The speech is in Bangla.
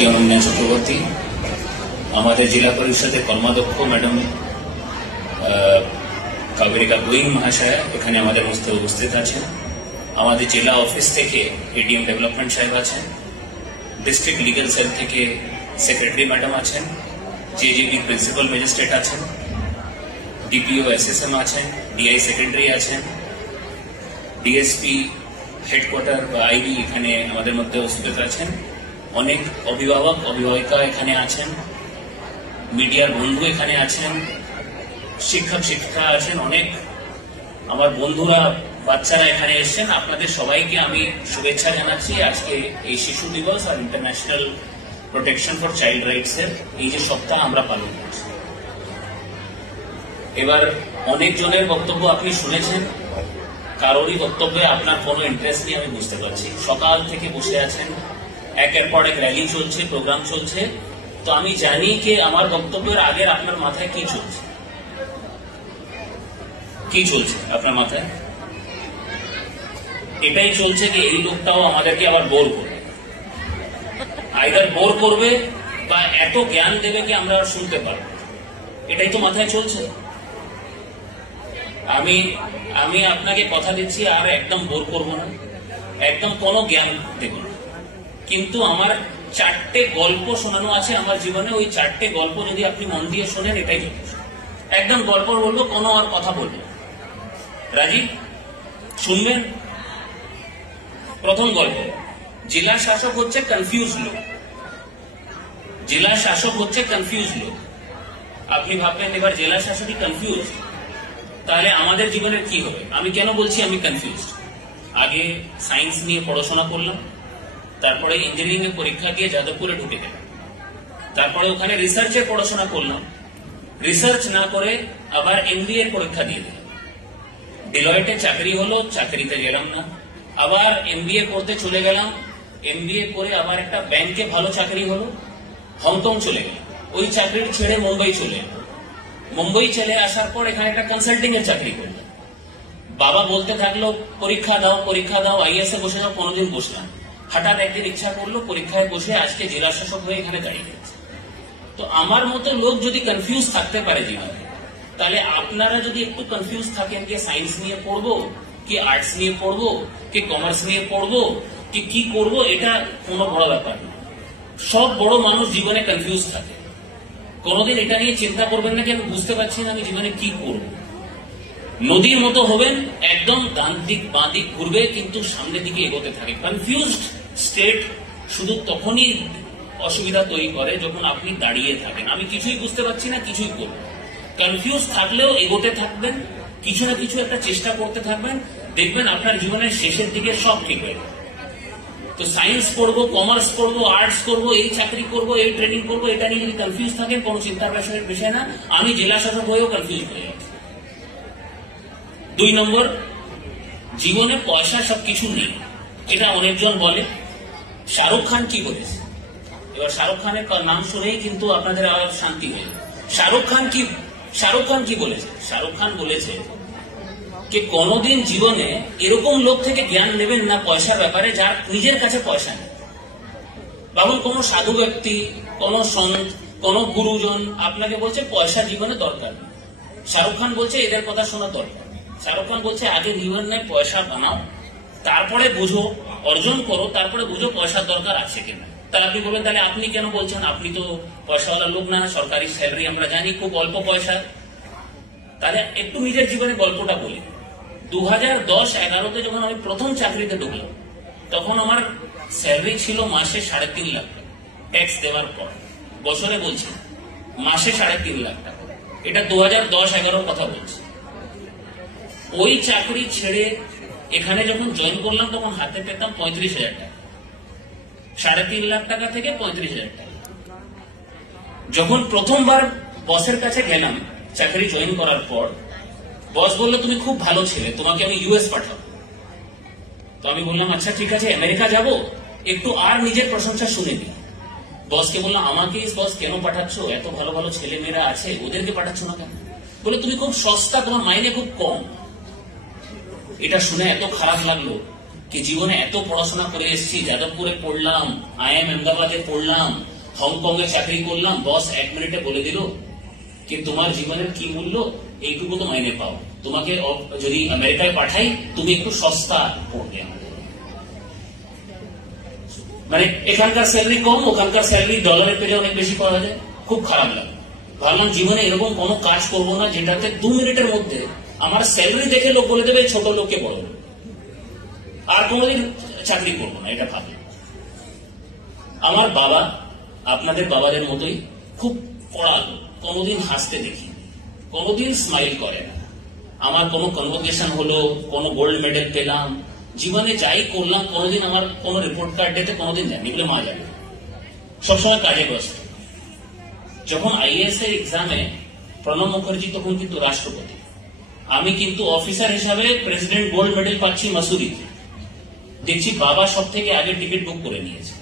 শ্রীমতী অনন্যা চক্রবর্তী, আমাদের জেলা পরিষদের কর্মাধ্যক্ষ ম্যাডাম কাবেরিকা গোয়িং মহাশয়া এখানে আমাদের মধ্যে উপস্থিত আছেন। আমাদের জেলা অফিস থেকে এডিএম ডেভেলপমেন্ট সাহেব আছেন, ডিস্ট্রিক্ট লিগ্যাল সেল থেকে সেক্রেটারি ম্যাডাম আছেন, জেজিবি প্রিন্সিপাল ম্যাজিস্ট্রেট আছেন, ডিপিও এসএসএম আছেন, ডিআই সেক্রেটারি আছেন, ডিএসপি হেডকোয়ার্টার বা আইবি এখানে আমাদের মধ্যে উপস্থিত আছেন, অনেক অভিভাবক অভিভাবিকা এখানে আছেন, মিডিয়ার বন্ধু এখানে আছেন, শিক্ষক শিক্ষিকা আছেন, অনেক আমার বন্ধুরা বাচ্চারা এখানে এসেছেন। আপনাদের সবাইকে আমি শুভেচ্ছা জানাচ্ছি আজকে এই শিশু দিবস আর international protection for child rights এর এই যে সপ্তাহ আমরা পালন করছি। এবার অনেক জনের বক্তব্য আপনি শুনেছেন, কারোরই বক্তব্যে আপনার কোনো ইন্টারেস্ট নেই আমি বুঝতে পারছি। সকাল থেকে বসে আছেন, একের পর এক র্যালি চলছে, প্রোগ্রাম চলছে। তো আমি জানি যে আমার বক্তব্যের আগের আপনার মাথায় কি চলছে, কি চলছে আপনার মাথায়? এটাই চলছে যে এই লোকটাও আমাদেরকে আবার বোর করবে, আইদার বোর করবে বা এত জ্ঞান দেবে কি আমরা শুনতে পারবো। এটাই তো মাথায় চলছে। আমি আপনাকে কথা দিচ্ছি আর একদম বোর করবো না, একদম কোনো জ্ঞান দেব না। কিন্তু আমার 4টে গল্প শোনানো আছে আমার জীবনে, ওই 4টে গল্প যদি আপনি মন দিয়ে শোনেন এটাই যথেষ্ট। একদম গল্প বলবো, কোনো আর কথা বলবো। রাজি? শুনবেন? প্রথম গল্প, জেলা শাসক হচ্ছে কনফিউজ লোক। জেলা শাসক হচ্ছে কনফিউজ লোক। আপনি ভাববেন এবার জেলা শাসকই কনফিউজ, তাহলে আমাদের জীবনের কি হবে? আমি কেন বলছি আমি কনফিউজ? আগে সায়েন্স নিয়ে পড়াশোনা করলাম, তারপরে ইঞ্জিনিয়ারিং এর পরীক্ষা দিয়ে যাদবপুরে ঢুকে গেলাম, তারপরে ওখানে রিসার্চের পড়াশোনা করলাম, রিসার্চ না করে আবার এমবিএ পরীক্ষা দিয়ে দিলাম। ডিলয়েটে চাকরি হলো, চাকরিতে গেলাম না, আবার এমবিএ করতে চলে গেলাম, এমবিএ করে আবার একটা ব্যাংকে ভালো চাকরি হলো, হংকং চলে গেলাম, ওই চাকরি ছেড়ে মুম্বাই চলে এলাম। মুম্বাই চলে আসার পর এখানে একটা কনসাল্টিং এর চাকরি করলাম। বাবা বলতে থাকলো পরীক্ষা দাও, পরীক্ষা দাও, আইএস এ বসে যাও। কোনোদিন বসলাম, হঠাৎ একদিন ইচ্ছা করলো পরীক্ষায় বসে আজকে জেলা শাসক হয়ে এখানে দাঁড়িয়ে গেছে। তো আমার মতো লোক যদি কনফিউজ থাকতে পারে জীবনে, তাহলে আপনারা যদি একটু কনফিউজ থাকেন যে সায়েন্স নিয়ে পড়বো কি আর্টস নিয়ে পড়বো কি কমার্স নিয়ে পড়বো কি করবো, এটা কোনো বড় ব্যাপার না। সব বড় মানুষ জীবনে কনফিউজ থাকে। কোনোদিন এটা নিয়ে চিন্তা করবেন না যে আমি বুঝতে পারছি না আমি জীবনে কি করব। নদীর মতো হবেন, একদম ডান দিক বাঁ দিক ঘুরবে কিন্তু সামনের দিকে এগোতে থাকে। কনফিউজড স্টেট শুধু তখনই অসুবিধা তৈরি করে যখন আপনি দাঁড়িয়ে থাকেন, আমি কিছুই বুঝতে পারছি না, কিছুই করব। কনফিউজ থাকলেও এগোতে থাকবেন, কিছু না কিছু একটা চেষ্টা করতে থাকবেন, দেখবেন আপনার জীবনের শেষের দিকে সব ঠিক হয়ে যাবে। তো সায়েন্স পড়বো, কমার্স পড়বো, আর্টস করবো, এই চাকরি করবো, এই ট্রেনিং করবো, এটা নিয়ে যদি কনফিউজ থাকেন কোনো চিন্তার বিষয় না। আমি জেলা শাসক হয়েও কনফিউজ হয়ে যাচ্ছি। 2 নম্বর, জীবনে পয়সা সবকিছু নেই, এটা অনেকজন বলে। শাহরুখ খান কি বলেছে? এবার শাহরুখ খানের নাম শুনেই কিন্তু আপনাদের আবার শান্তি হয়ে যাবে। শাহরুখ খান কি বলেছে? শাহরুখ খান বলেছে যে কোনদিন জীবনে এরকম লোক থেকে জ্ঞান নেবেন না পয়সার ব্যাপারে যার নিজের কাছে পয়সা নেই। ভাবুন, কোন সাধু ব্যক্তি, কোন সন্ত, কোন গুরুজন আপনাকে বলছে পয়সা জীবনে দরকার নেই। শাহরুখ খান বলছে এদের কথা শোনা দরকার। শাহরুখ খান বলছে আগে জীবনে পয়সা বানাও, তারপরে বুঝো, অর্জন করো, তারপরে বুঝো পয়সার দরকার আছে কিনা। তাহলে আপনি বলবেন তাহলে আপনি কেন বলছেন? আপনি তো পয়সাওয়ালা লোক না, সরকারি স্যালারি আমরা জানি, খুব অল্প পয়সা। তাহলে একটু নিজের জীবনে গল্পটা বলি। 2010-11তে যখন আমি প্রথম চাকরিতে ঢুকলাম তখন আমার স্যালারি ছিল মাসে 3.5 লাখ টাকা, ট্যাক্স দেওয়ার পর। বছরে বলছি, মাসে 3.5 লাখ টাকা। এটা 2010-11 কথা বলছি। ওই চাকরি ছেড়ে এখানে যখন জয়েন করলাম তখন হাতে পেতাম 35,000 টাকা। 3.5 লাখ টাকা থেকে 35,000 টাকা। যখন প্রথমবার বসের কাছে গেলাম চাকরি জয়েন করার পর, বস বললো তুমি খুব ভালো ছেলে, তোমাকে আমি ইউএস পাঠাবো। তো আমি বললাম আচ্ছা ঠিক আছে, আমেরিকা যাব, একটু আর নিজের প্রশংসা শুনে নি। বসকে বললাম আমাকে বস কেন পাঠাচ্ছ, এত ভালো ভালো ছেলে মেয়েরা আছে, ওদেরকে পাঠাচ্ছ না কেন? বলে তুমি খুব সস্তা, তোমার মাইনে খুব কম। এটা শুনে এত খারাপ লাগলো কি জীবনে এত পড়াশোনা করে এসেছি, যাদবপুরে পড়লাম, IIM আহমেদাবাদে পড়লাম, হংকং এ চাকরি করলাম, বস 1 মিনিটে বলে দিল কি তোমার জীবনের কি মূল্য, এইটুকু তো মাইনে পাও, তোমাকে যদি আমেরিকায় পাঠাই তুমি একটু সস্তা পড়বে আমাদের। মানে এখানকার স্যালারি কম, ওখানকার স্যালারি ডলারে পেলে অনেক বেশি পাওয়া যায়। খুব খারাপ লাগে। ভাবলাম জীবনে এরকম কোনো কাজ করবো না যেটাতে 2 মিনিটের মধ্যে আমার স্যালারি দেখে লোক বলে দেবে ছোট লোককে বড় লোক, আর কোনোদিন চাকরি করবো না, এটা ভাবলাম। আমার বাবা আপনাদের বাবাদের মতোই খুব কড়া লোক, কোনোদিন হাসতে দেখি, কোনোদিন স্মাইল করে না। আমার কোনো কনভোকেশন হলো, কোনো গোল্ড মেডেল পেলাম, জীবনে যাই করলাম, কোনোদিন আমার কোনো রিপোর্ট কার্ড ডেতে কোনোদিন দেয়নি বলে মা জানে, সবসময় কাজে ব্যস্ত। যখন IAS এর এক্সামে প্রণব মুখার্জি তখন কিন্তু রাষ্ট্রপতি, আমি কিন্তু অফিসার হিসাবে প্রেসিডেন্ট গোল্ড মেডেল পাচ্ছি মাসুরিতে, দেখছি বাবা সব থেকে আগে টিকিট বুক করে নিয়েছে।